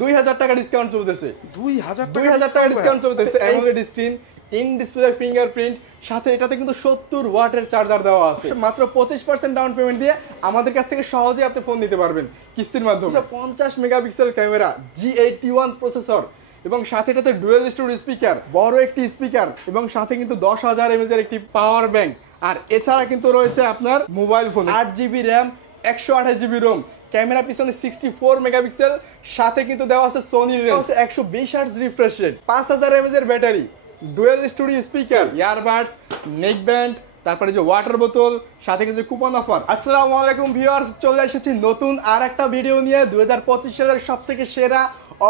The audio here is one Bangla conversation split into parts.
2000 টাকা ডিসকাউন্ট চলতেছে। 2000 টাকা ডিসকাউন্ট চলতেছে। AMOLED screen, in display fingerprint, সাথে এটাতে কিন্তু 70 ওয়াটের চার্জার দেওয়া আছে। মাত্র 25% ডাউন পেমেন্ট দিয়ে আমাদের কাছ থেকে সহজেই আপনি ফোন নিতে পারবেন কিস্তির মাধ্যমে। 50 মেগাপিক্সেল ক্যামেরা, G81 প্রসেসর এবং সাথে এটাতে ডুয়েল স্টোরেজ স্পিকার, বড় একটি স্পিকার এবং সাথে কিন্তু 10,000 mAh এর একটি পাওয়ার ব্যাংক। আর এছাড়া কিন্তু রয়েছে আপনার mobile phone, 8GB RAM, 128GB ROM, camera পিছনে 64 মেগাপিক্সেল, সাথে কিন্তু দেওয়া আছে Sony lens, 120 hertz refresh rate, 5000 mAh এর battery, dual studio speaker, earbuds, neck band, তারপরে যে ওয়াটার বোতল, সাথে কিছু কুপন অফার। আসসালামু আলাইকুম ভিউয়ার্স, চলে এসেছি নতুন আর একটা ভিডিও নিয়ে। 2025 সালের সবথেকে সেরা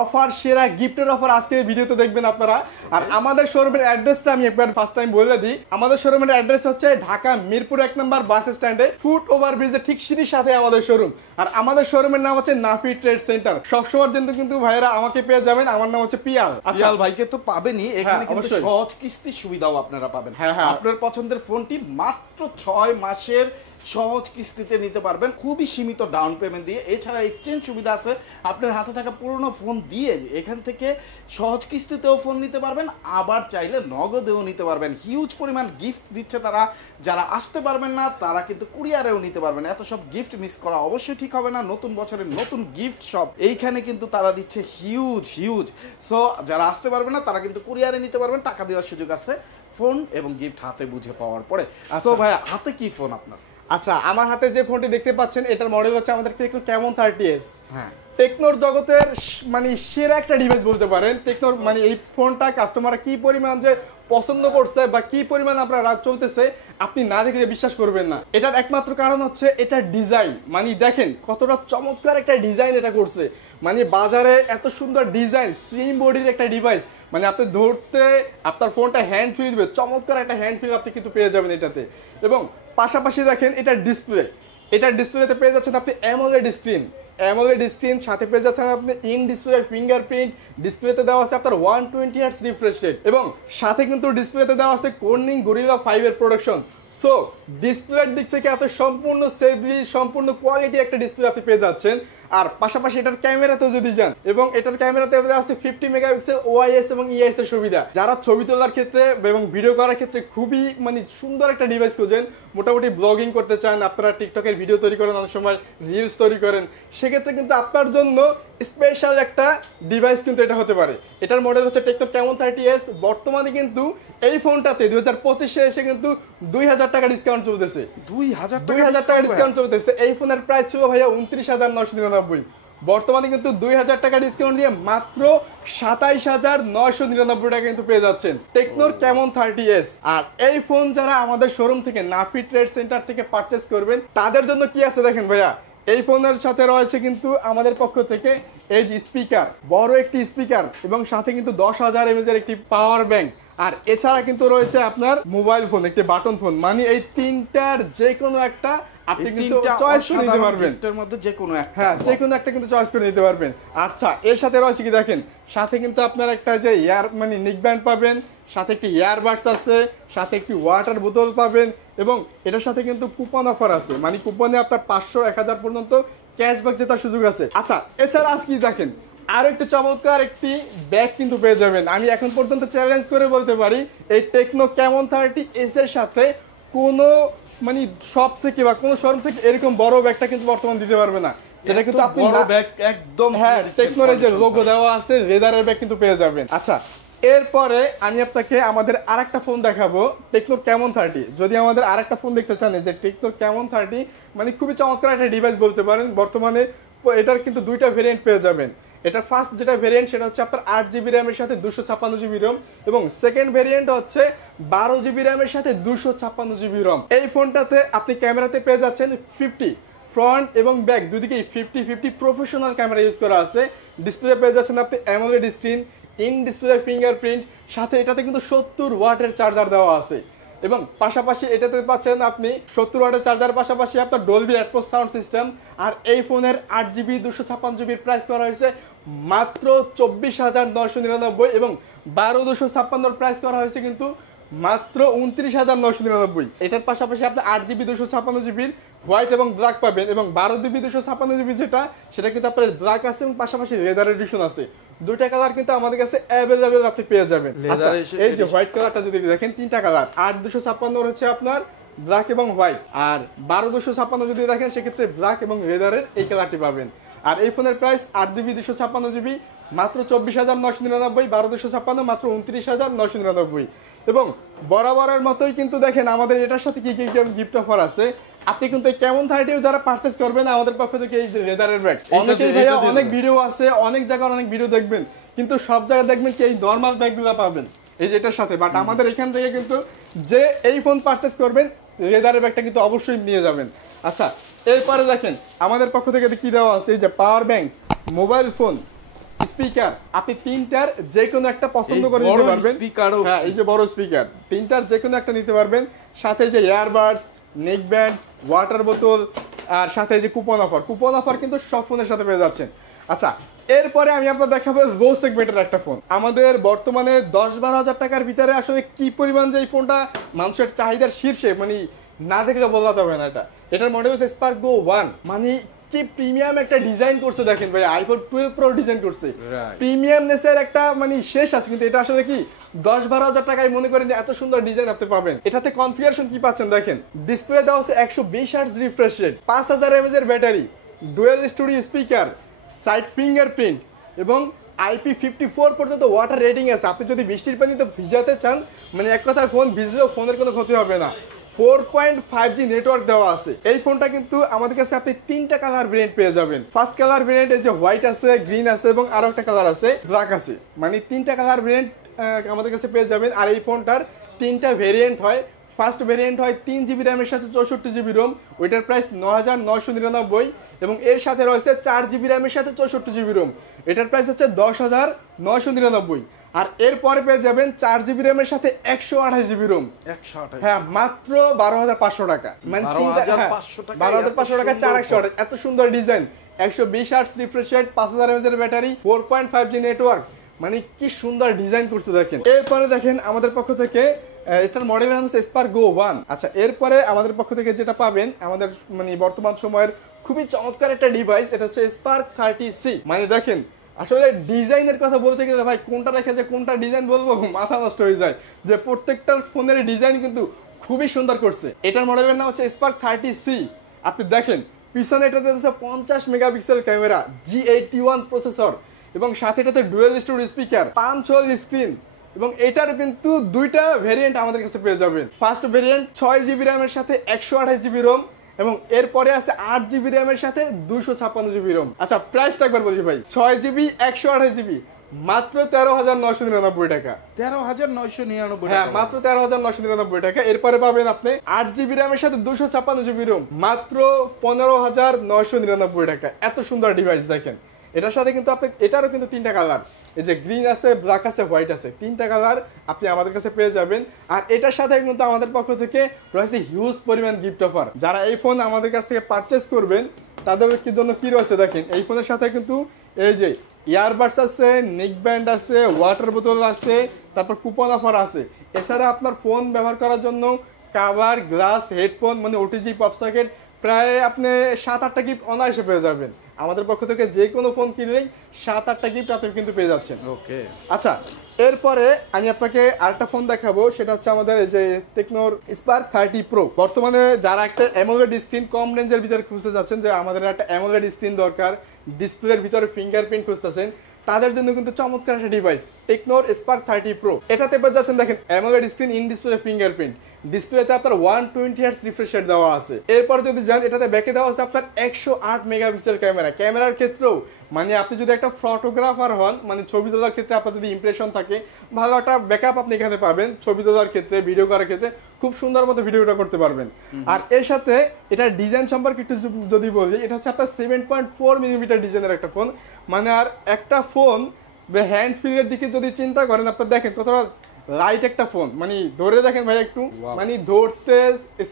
অফার, সেরা গিফটের অফার আজকে এই ভিডিওতে দেখবেন আপনারা। আর আমাদের শোরুমের অ্যাড্রেসটা আমি একবার ফার্স্ট টাইম বলে দিই। আমাদের শোরুমের অ্যাড্রেস হচ্ছে ঢাকা মিরপুর 1 নম্বর বাস স্ট্যান্ডে, ফুট ওভার ব্রিজের ঠিক সিঁড়ির সাথে আমাদের শোরুম। আর আমাদের শোরুমের নাম হচ্ছে নাফি ট্রেড সেন্টার। সবসময় কিন্তু ভাইয়েরা আমাকে পেয়ে যাবেন, আমার নাম হচ্ছে পিয়াল। পিয়াল ভাইকে তো পাবেনই, এখানে কিন্তু সহজ কিস্তির সুবিধাও আপনারা পাবেন। আপনার পছন্দের ফোনটি মাত্র 6 মাসের সহজ কিস্তিতে নিতে পারবেন, খুবই সীমিত ডাউন পেমেন্ট দিয়ে। এছাড়া এক্সচেঞ্জ সুবিধা আছে, আপনার হাতে থাকা পুরনো ফোন দিয়ে এখান থেকে সহজ কিস্তিতেও ফোন নিতে পারবেন, আবার চাইলে নগদেও নিতে পারবেন। হিউজ পরিমাণ গিফট দিচ্ছে তারা, যারা আসতে পারবেন না তারা কিন্তু কুরিয়ারেও নিতে পারবেন। এত সব গিফট মিস করা অবশ্যই ঠিক হবে না। নতুন বছরের নতুন গিফট সব এইখানে কিন্তু তারা দিচ্ছে হিউজ। সো যারা আসতে পারবে না তারা কিন্তু কুরিয়ারে নিতে পারবেন, টাকা দেওয়ার সুযোগ আছে ফোন এবং গিফট হাতে বুঝে পাওয়ার পরে। সো ভাই, হাতে কি ফোন আপনার? আচ্ছা, আমার হাতে যে ফোনটি দেখতে পাচ্ছেন এটার মডেল হচ্ছে আমাদের টেকনো ক্যামন 30s। হ্যাঁ, টেকনোর জগতের মানে সেরা একটা ডিভাইস বলতে পারেন। টেকনোর মানে এই ফোনটা কাস্টমাররা কি পরিমাণ যে পছন্দ করছে বা কি পরিমাণ আপনার রাত চলতেছে, আপনি না দেখে বিশ্বাস করবেন না। এটার একমাত্র কারণ হচ্ছে এটার ডিজাইন। মানে দেখেন কতটা চমৎকার একটা ডিজাইন এটা করছে। মানে বাজারে এত সুন্দর ডিজাইন, স্লিম বডির একটা ডিভাইস, মানে আপনি ধরতে আপনার ফোনটা হ্যান্ড ফিল দিবে, চমৎকার একটা হ্যান্ড ফিল আপনি কিন্তু পেয়ে যাবেন এটাতে। এবং পাশাপাশি দেখেন এটার ডিসপ্লেতে পেয়ে যাচ্ছেন আপনি অ্যামোলেড স্ক্রিন, সাথে পেয়ে যাচ্ছেন আপনি ইন ডিসপ্লে ফিঙ্গারপ্রিন্ট, ডিসপ্লেতে দেওয়া আছে আপনার 120 হার্টজ রিফ্রেশ রেট এবং সাথে কিন্তু ডিসপ্লেতে দেওয়া আছে কর্নিং গরিলা 5 এর প্রোডাকশন। সো ডিসপ্লের দিক থেকে আপনি সম্পূর্ণ সেফলি, সম্পূর্ণ কোয়ালিটি একটা ডিসপ্লে আপনি পেয়ে যাচ্ছেন। আর পাশাপাশি এটার ক্যামেরাতেও যদি যান, এবং এটার ক্যামেরাতে আছে 50 মেগাপিক্সেল ওআইএস এবং ইএস এর সুবিধা। যারা ছবি তোলার ক্ষেত্রে এবং ভিডিও করার ক্ষেত্রে খুবই মানে সুন্দর একটা ডিভাইস খোঁজেন, মোটামুটি ব্লগিং করতে চান, আপনারা টিকটকের ভিডিও তৈরি করেন, অনেক সময় রিলস তৈরি করেন, সেক্ষেত্রে কিন্তু আপনার জন্য স্পেশাল একটা ডিভাইস কিন্তু এটা হতে পারে। এটার মডেল হচ্ছে টেকনো ক্যামন 30s। বর্তমানে কিন্তু এই ফোনটাতে 2025-এ এসে কিন্তু 2000 টাকা ডিসকাউন্ট চলতেছে। 2000 টাকা ডিসকাউন্ট চলতেছে। এই ফোনের প্রাইস ছিল ভাইয়া 29,999। বর্তমানে কিন্তু 2000 টাকা ডিসকাউন্ট দিয়ে মাত্র 27,999 টাকা কিন্তু পেয়ে যাচ্ছেন টেকনোর ক্যামন 30s। আর এই ফোন যারা আমাদের শোরুম থেকে নাফি ট্রেড সেন্টার থেকে পারচেস করবেন তাদের জন্য কি আছে দেখেন ভাইয়া। এই ফোনের সাথে রয়েছে কিন্তু আমাদের পক্ষ থেকে এই যে স্পিকার, বড় একটি স্পিকার এবং সাথে কিন্তু 10,000 mAh এর একটি পাওয়ার ব্যাংক। আর এছাড়া কিন্তু রয়েছে আপনার মোবাইল ফোন, একটি বাটন ফোন। মানে এই তিনটার যে কোনো একটা আপনি কিন্তু চয়েস করে নিতে পারবেন, এর মধ্যে যে কোনো একটা। হ্যাঁ, যে কোনো একটা কিন্তু চয়েস করে নিতে পারবেন। আচ্ছা, এর সাথে রয়েছে কি দেখেন, সাথে কিন্তু আপনার একটা যে মানে নেক ব্যান্ড পাবেন, সাথে একটি ইয়ারবাডস আছে, সাথে একটি ওয়াটার বোতল পাবেন এবং এটার সাথে কিন্তু কুপন অফার আছে। মানে কুপনে আপনার 500, 1000 পর্যন্ত ক্যাশব্যাক জেতার সুযোগ আছে। আচ্ছা, এছাড়া আজকে দেখেন আরো একটু চমৎকার একটি ব্যাগ কিন্তু পেয়ে যাবেন। আমি এখন পর্যন্ত চ্যালেঞ্জ করে বলতে পারি এই টেকনো ক্যামন 30s এর সাথে কোনো মানে সব থেকে বা কোনো শোরুম থেকে এরকম বড় ব্যাগটা কিন্তু বর্তমান দিতে পারবে না, যেটা কিন্তু আপনি বড় ব্যাগ একদম, হ্যাঁ, টেকনোর যে লোগো দেওয়া আছে লেদারের ব্যাগ কিন্তু পেয়ে যাবেন। আচ্ছা, এরপরে আমি আপনাকে আমাদের আরেকটা ফোন দেখাবো, টেকনোর ক্যামন 30। যদি আমাদের আরেকটা ফোন দেখতে চান, যে টেকনোর ক্যামন 30 মানে খুবই চমৎকার একটা ডিভাইস বলতে পারেন। বর্তমানে এটার কিন্তু দুইটা ভেরিয়েন্ট পেয়ে যাবেন। এটার ফার্স্ট যেটা ভেরিয়েন্ট সেটা হচ্ছে আপনার 8GB র্যামের সাথে 256GB রোম এবং সেকেন্ড ভেরিয়েন্ট হচ্ছে 12GB র্যামের সাথে 256GB রোম। এই ফোনটাতে আপনি ক্যামেরাতে পেয়ে যাচ্ছেন 50, ফ্রন্ট এবং ব্যাক দুদিকেই 50-50 প্রফেশনাল ক্যামেরা ইউজ করা আছে। ডিসপ্লে পেয়ে যাচ্ছেন আপনি AMOLED screen, in display fingerprint, সাথে এটাতে কিন্তু 70 ওয়াটের চার্জার দেওয়া আছে এবং পাশাপাশি এটাতে পাচ্ছেন আপনি 70 ওয়াটের চার্জার, পাশাপাশি আপনার ডলবি অ্যাটমস সাউন্ড সিস্টেম। আর এই ফোনের 8GB 256GB প্রাইস করা হয়েছে মাত্র 24,999 এবং 12,256 প্রাইস করা হয়েছে কিন্তু মাত্র 29,999। এটার পাশাপাশি আপনার 8GB 256GB হোয়াইট এবং ব্ল্যাক পাবেন, এবং 12GB 256GB যেটা, সেটা কিন্তু আপনার ব্ল্যাক আছে এবং পাশাপাশি লেদার এডিশন আছে। দুইটা কালার কিন্তু আমাদের কাছে অ্যাভেলেবেল আপনি পেয়ে যাবেন। আচ্ছা, এই যে হোয়াইট কালারটা যদি দেখেন, তিনটা কালার, 8256 হচ্ছে আপনার ব্ল্যাক এবং হোয়াইট, আর 12256 যদি দেখেন সেক্ষেত্রে ব্ল্যাক এবং লেদারের এই কালারটি পাবেন। আর এই ফোনের প্রাইস 8GB 256GB মাত্র 24,999, 12256 মাত্র 29,999। এবং বরাবরের মতোই কিন্তু দেখেন আমাদের এটার সাথে কি কি গিফট অফার আছে। আপনি কিন্তু কেমন 30 যারা পারচেজ করবেন আমাদের পক্ষ থেকে এই যে লেদারের ব্যাগ, অনেকেই ভাইয়া অনেক ভিডিও আছে, অনেক জায়গায় অনেক ভিডিও দেখবেন, কিন্তু সব জায়গায় দেখবেন কি এই নর্মাল ব্যাগগুলো পাবেন এই যে এটার সাথে। বাট আমাদের এখান থেকে কিন্তু যে এই ফোন পারচেজ করবেন লেদারের ব্যাগটা কিন্তু অবশ্যই নিয়ে যাবেন। আচ্ছা, এরপরে দেখেন আমাদের পক্ষ থেকে কি দেওয়া আছে, এই যে power bank, mobile phone, speaker, আপনি তিনটার যে কোনো একটা পছন্দ করে নিতে পারবেন। হ্যাঁ, এই যে বড় স্পিকার, তিনটার যে কোনো একটা নিতে পারবেন। সাথে যে ইয়ারবাডস, নেক ব্যান্ড, ওয়াটার বোতল, আর সাথে যে কুপন অফার কিন্তু সব ফোনের সাথে পেয়ে যাচ্ছেন। আচ্ছা, এরপরে আমি আপনার দেখাবো লো সেগমেন্টের একটা ফোন। আমাদের বর্তমানে 10-12 হাজার টাকার ভিতরে আসলে কি পরিমাণ যে এই ফোনটা মানুষের চাহিদার শীর্ষে, মানে না দেখলে বলা যাবে না। এটার মডেল হচ্ছে স্পার্ক গো 1, মানে কি প্রিমিয়াম একটা ডিজাইন করছে দেখেন ভাই, আইফোন 12 প্রো ডিজাইন করছে, প্রিমিয়ামনেসের একটা মানে শেষ আছে। কিন্তু এটা আসলে কি 10-12 হাজার টাকায় মনে করেন যে এত সুন্দর ডিজাইন আপনি পাবেন। এটাতে কনফিগারেশন কি পাচ্ছেন দেখেন, ডিসপ্লে দেওয়া আছে 120 হার্টজ রিফ্রেশ রেট, 5000 mAh এর battery, dual studio speaker, side fingerprint এবং IP54 পর্যন্ত ওয়াটার রেটিং আছে। আপনি যদি বৃষ্টির পানিতে ভিজাতে চান, মানে এক কথায় ফোন ভিজলেও ফোনের কোনো ক্ষতি হবে না। 4.5G নেটওয়ার্ক দেওয়া আছে। এই ফোনটা কিন্তু আমাদের কাছে আপনি তিনটা কালার ভেরিয়েন্ট পেয়ে যাবেন। ফার্স্ট কালার ভেরিয়েন্ট এই যে হোয়াইট আছে, গ্রিন আছে এবং আরো একটা কালার আছে ব্ল্যাক আছে, মানে তিনটা কালার ভেরিয়েন্ট আমাদের কাছে পেয়ে যাবেন। আর এই ফোনটার তিনটা ভেরিয়েন্ট হয়। ফার্স্ট ভেরিয়েন্ট হয় 3GB র্যামের সাথে 64GB রোম, ওইটার প্রাইস 9,999, এবং এর সাথে রয়েছে 4GB র্যামের সাথে 64GB রোম, এটার প্রাইস হচ্ছে 10,999। আর এরপরে পেয়ে যাবেন 4GB র্যামের সাথে 128GB রোম, হ্যাঁ মাত্র 12,500 টাকা, মানে 12,500 টাকা 428। এত সুন্দর design, 120 hertz refresh rate, 5000 mAh এর ব্যাটারি, 4.5G নেটওয়ার্ক, মানে কি সুন্দর ডিজাইন করছে দেখেন। এরপরে দেখেন আমাদের পক্ষ থেকে এটার মডেল নাম হচ্ছে স্পার্ক গো 1। আচ্ছা, এরপরে আমাদের পক্ষ থেকে যেটা পাবেন আমাদের মানে বর্তমান সময়ের খুবই চমৎকার একটা ডিভাইস, এটা হচ্ছে স্পার্ক 30C। মানে দেখেন আসলে ডিজাইনের কথা বলতে গেলে ভাই কোনটা রেখে যে কোনটা ডিজাইন বলবো মাথা নষ্ট হয়ে যায়, যে প্রত্যেকটার ফোনের ডিজাইন কিন্তু খুবই সুন্দর করছে। এটার মডেলের নাম হচ্ছে স্পার্ক 30C। আপনি দেখেন পিছনে এটাতে হচ্ছে 50 মেগাপিক্সেল ক্যামেরা, G81 প্রসেসর, এবং সাথে এটাতে dual studio speaker, 5 hole screen, এবং এটার কিন্তু দুইটা ভেরিয়েন্ট আমাদের কাছে পেয়ে যাবেন। ফার্স্ট ভেরিয়েন্ট 6GB র্যামের সাথে 128GB রোম, এবং এরপরে আছে 8GB র্যামের সাথে 256GB রোম। আচ্ছা, প্রাইসটা একবার বলি ভাই, 6GB 128GB মাত্র 13,999 টাকা। 13,999, হ্যাঁ মাত্র 13,999 টাকা। এরপরে পাবেন আপনি 8GB র্যামের সাথে 256GB রোম, মাত্র 15,999 টাকা। এত সুন্দর ডিভাইস দেখেন। এটার সাথে কিন্তু আপনি, এটারও কিন্তু তিনটা কালার, এই যে গ্রিন আছে, ব্ল্যাক আছে, হোয়াইট আছে, তিনটা কালার আপনি আমাদের কাছে পেয়ে যাবেন। আর এটার সাথে কিন্তু আমাদের পক্ষ থেকে রয়েছে হিউজ পরিমাণ গিফট অফার। যারা এই ফোন আমাদের কাছ থেকে পারচেস করবেন তাদের জন্য কি রয়েছে দেখেন, এই ফোনের সাথে কিন্তু এই যে ইয়ারবাডস আছে, নেক ব্যান্ড আছে, ওয়াটার বোতল আছে, তারপর কুপন অফার আছে। এছাড়া আপনার ফোন ব্যবহার করার জন্য কাভার, গ্লাস, হেডফোন, মানে ওটিজি, পপ সকেট, প্রায় আপনি 7-8টা গিফট অনায়াসে পেয়ে যাবেন। আমাদের পক্ষ থেকে যে কোনো ফোন কিনলেই 7-8টা গিফট আপনি কিন্তু পেয়ে যাচ্ছেন। ওকে, আচ্ছা, এরপরে আমি আপনাকে আরেকটা ফোন দেখাবো, সেটা হচ্ছে আমাদের এই যে টেকনোর স্পার্ক 30 প্রো। বর্তমানে যারা একটা অ্যামোলেড স্ক্রিন কম রেঞ্জের ভিতরে খুঁজতে যাচ্ছেন, যে আমাদের একটা অ্যামোলেড স্ক্রিন দরকার, ডিসপ্লের ভিতরে ফিঙ্গারপ্রিন্ট খুঁজতেছেন, তাদের জন্য কিন্তু চমৎকার একটা ডিভাইস টেকনোর স্পার্ক 30 প্রো। এটাতে পেয়ে যাচ্ছেন দেখেন AMOLED screen, in display fingerprint, ডিসপ্লেতে আপনার 120 হার্টজ রিফ্রেশ রেট দেওয়া আছে। এরপর যদি যান, এটাতে ব্যাকে দেওয়া আছে আপনার 108 মেগাপিক্সেল ক্যামেরা। ক্যামেরার ক্ষেত্রেও মানে আপনি যদি একটা ফটোগ্রাফার হন, মানে ছবি তোলার ক্ষেত্রে আপনার যদি ইমপ্রেশন থাকে, ভালো একটা ব্যাকআপ আপনি এখানে পাবেন। ছবি তোলার ক্ষেত্রে, ভিডিও করার ক্ষেত্রে খুব সুন্দর মতো ভিডিওটা করতে পারবেন। আর এর সাথে এটার ডিজাইন সম্পর্কে একটু যদি বলি, এটা হচ্ছে আপনার 7.4 মিলিমিটার ডিজাইনের একটা ফোন। মানে আর একটা ফোন হ্যান্ড ফিলের দিকে যদি চিন্তা করেন, আপনার দেখেন কতটা লাইট একটা ফোন, মানে ধরে দেখেন ভাই একটু, মানে ধরতে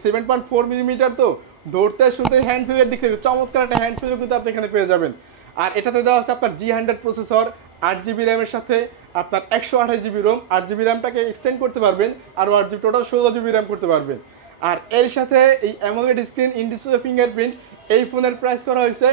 7.4 মিলিমিটার, তো ধরতে শুনতে হ্যান্ড ফিলের দিক থেকে চমৎকার একটা হ্যান্ড ফিল কিন্তু আপনি এখানে পেয়ে যাবেন। আর এটাতে দেওয়া আছে আপনার G100 প্রসেসর, 8GB র্যামের সাথে আপনার 128GB রোম, 8GB র্যামটাকে এক্সটেন্ড করতে পারবেন, আর 8GB টোটাল 16GB র্যাম করতে পারবেন। আর এর সাথে এই AMOLED screen in display fingerprint এই ফোনের প্রাইস করা হয়েছে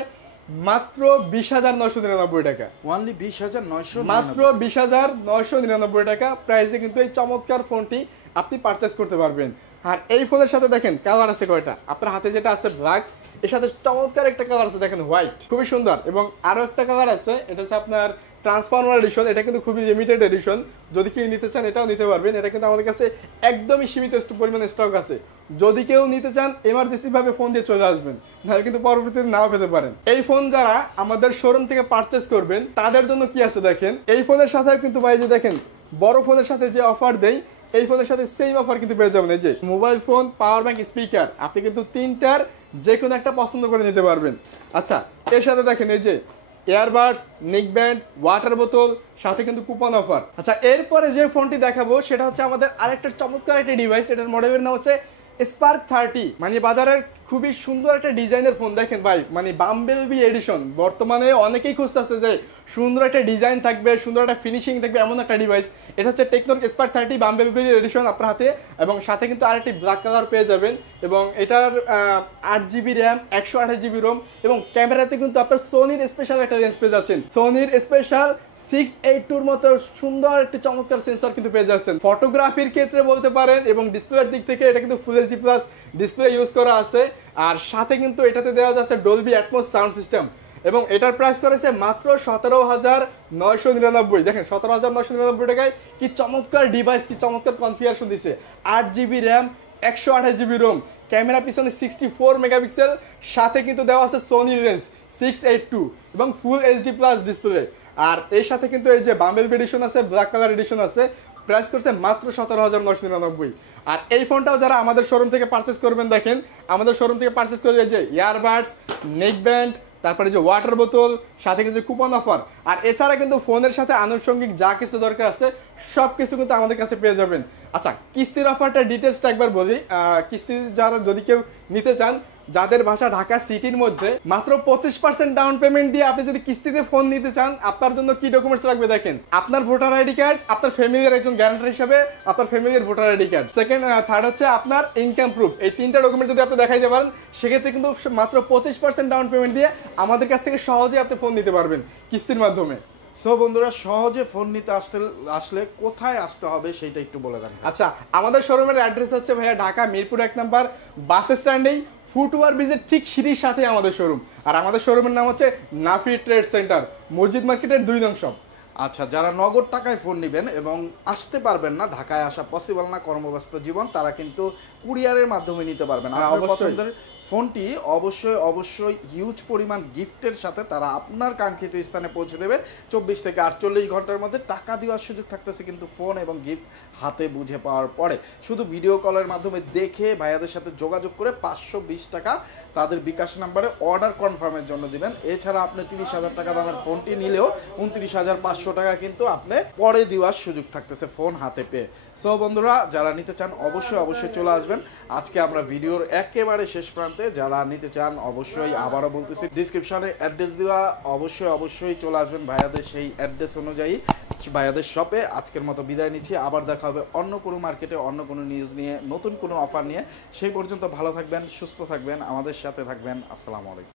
মাত্র 20,999 টাকা। অনলি 20,900, মাত্র 20,999 টাকা প্রাইসে কিন্তু এই চমৎকার ফোনটি আপনি পারচেস করতে পারবেন। আর এই ফোনের সাথে দেখেন কালার আছে কয়টা, আপনার হাতে যেটা আছে ব্ল্যাক, এর সাথে চমৎকার একটা কালার আছে দেখেন হোয়াইট, খুবই সুন্দর। এবং আরো একটা কালার আছে, এটা হচ্ছে আপনার ট্রান্সফর্মার এডিশন, এটা কিন্তু খুবই লিমিটেড এডিশন, যদি কেউ নিতে চান এটাও নিতে পারবেন। এটা কিন্তু আমাদের কাছে একদমই সীমিত পরিমাণে স্টক আছে, যদি কেউ নিতে চান এমার্জেন্সি ভাবে ফোন দিয়ে চলে আসবেন, নাহলে কিন্তু পরবর্তীতে নাও পেতে পারেন। এই ফোন যারা আমাদের শোরুম থেকে পারচেস করবেন তাদের জন্য কি আছে দেখেন, এই ফোনের সাথে কিন্তু ভাই যে দেখেন বড় ফোনের সাথে যে অফার দেয় এই ফোনের সাথে সেম অফার কিন্তু পেয়ে যাবেন। এই যে mobile phone, power bank, speaker, আপনি কিন্তু তিনটার যে কোনো একটা পছন্দ করে নিতে পারবেন। আচ্ছা, এর সাথে দেখেন এই যে ইয়ারবাডস, নেক ব্যান্ড, ওয়াটার বোতল, সাথে কিন্তু কুপন অফার। আচ্ছা, এরপরে যে ফোনটি দেখাবো সেটা হচ্ছে আমাদের আরেকটা চমৎকার একটা ডিভাইস, এটার মডেলের নাম হচ্ছে স্পার্ক 30। মানে বাজারের খুবই সুন্দর একটা ডিজাইনের ফোন দেখেন ভাই, মানে বাম্বেলবি এডিশন। বর্তমানে অনেকেই খুঁজতেছে যে সুন্দর একটা ডিজাইন থাকবে, সুন্দর একটা ফিনিশিং থাকবে এমন একটা ডিভাইস। এটা হচ্ছে টেকনোর স্পার্ক 30 বাম্বেলবি এডিশন আপনার হাতে, এবং সাথে কিন্তু আরেকটি ব্ল্যাক কালার পেয়ে যাবেন। এবং এটার 8GB র্যাম, 128GB রোম, এবং ক্যামেরাতে কিন্তু আপনার সোনির স্পেশাল একটা লেন্স পেয়ে যাচ্ছেন, সোনির স্পেশাল 682 মতো সুন্দর একটি চমৎকার সেন্সর কিন্তু পেয়ে যাচ্ছেন। ফটোগ্রাফির ক্ষেত্রে বলতে পারেন, এবং ডিসপ্লের দিক থেকে এটা কিন্তু full HD plus display use করা আছে। আর সাথে কিন্তু এটাতে দেওয়া যাচ্ছে ডলবি অ্যাটমস সাউন্ড সিস্টেম, এবং এটার প্রাইস করেছে মাত্র 17,999। দেখেন 17,999 টাকায় কি চমৎকার ডিভাইস, কি চমৎকার কনফিগারেশন দিছে। 8GB RAM, 128GB ROM, camera পিছনে 64 মেগাপিক্সেল, সাথে কিন্তু দেওয়া আছে সোনি লেন্স 682, এবং ফুল এইচডি প্লাস ডিসপ্লে। আর এর সাথে কিন্তু এই যে বাম্বেল এডিশন আছে, ব্ল্যাক কালার এডিশন আছে, প্রাইস করছে মাত্র 17,999। আর এই ফোনটাও যারা আমাদের শোরুম থেকে পারচেস করবেন, দেখেন আমাদের শোরুম থেকে পারচেস করলে যে ইয়ারবাডস, নেক ব্যান্ড, তারপরে যে ওয়াটার বোতল, সাথে কিন্তু কুপন অফার, আর এছাড়া কিন্তু ফোনের সাথে আনুষঙ্গিক যা কিছু দরকার আছে সব কিছু কিন্তু আমাদের কাছে পেয়ে যাবেন। আচ্ছা, কিস্তির অফারটা ডিটেলসটা একবার বলি। কিস্তি যারা যদি কেউ নিতে চান, যাদের বাসা ঢাকা সিটির মধ্যে, মাত্র 25% ডাউন পেমেন্ট দিয়ে আপনি যদি কিস্তিতে ফোন নিতে চান, আপনার জন্য কি ডকুমেন্টস লাগবে দেখেন, আপনার ভোটার আইডি কার্ড, আপনার ফ্যামিলির একজন গ্যারান্টার হিসেবে আপনার ফ্যামিলির voter ID card, second third হচ্ছে আপনার ইনকাম প্রুফ। এই তিনটা ডকুমেন্ট যদি আপনি দেখাইতে পারেন, সেক্ষেত্রে কিন্তু মাত্র 25% ডাউন পেমেন্ট দিয়ে আমাদের কাছ থেকে সহজে আপনি ফোন নিতে পারবেন কিস্তির মাধ্যমে। সো বন্ধুরা, সহজে ফোন নিতে আসলে কোথায় আসতে হবে সেটা একটু বলে দেন। আচ্ছা, আমাদের শোরুমের অ্যাড্রেস হচ্ছে ভাইয়া ঢাকা মিরপুর 1 নম্বর বাস স্ট্যান্ডেই ফুটওভার ব্রিজের ঠিক সিঁড়ির সাথে আমাদের শোরুম। আর আমাদের শোরুমের নাম হচ্ছে নাফি ট্রেড সেন্টার, মসজিদ মার্কেটের 2 নং শপ। আচ্ছা, যারা নগদ টাকায় ফোন নেবেন এবং আসতে পারবেন না, ঢাকায় আসা পসিবল না, কর্মব্যস্ত জীবন, তারা কিন্তু কুরিয়ারের মাধ্যমে নিতে পারবেন। আপনার পছন্দের ফোনটি অবশ্যই হিউজ পরিমাণ গিফটের সাথে তারা আপনার কাঙ্ক্ষিত স্থানে পৌঁছে দেবে 24 থেকে 48 ঘন্টার মধ্যে। টাকা দেওয়ার সুযোগ থাকতেছে কিন্তু ফোন এবং গিফট হাতে বুঝে পাওয়ার পরে। শুধু ভিডিও কলের মাধ্যমে দেখে ভাইয়াদের সাথে যোগাযোগ করে 520 টাকা তাদের বিকাশ নাম্বারে অর্ডার কনফার্মের জন্য দিবেন। এছাড়া আপনি 30,000 টাকা দামের ফোনটি নিলেও 29,500 টাকা কিন্তু আপনি পরে দেওয়ার সুযোগ থাকতেছে ফোন হাতে পেয়ে। সো বন্ধুরা, যারা নিতে চান অবশ্যই চলে আসবেন। আজকে আমরা ভিডিওর একেবারে শেষ প্রান্তে, যারা নিতে চান অবশ্যই আবারও বলতেছি, ডিসক্রিপশনে অ্যাড্রেস দেওয়া, অবশ্যই চলে আসবেন ভাইয়াদের সেই অ্যাড্রেস অনুযায়ী ভাইয়াদের শপে। আজকের মতো বিদায় নিচ্ছি, আবার দেখা হবে অন্য কোনো মার্কেটে, অন্য কোনো নিউজ নিয়ে, নতুন কোনো অফার নিয়ে। সেই পর্যন্ত ভালো থাকবেন, সুস্থ থাকবেন, আমাদের সাথে থাকবেন। আসসালামু আলাইকুম।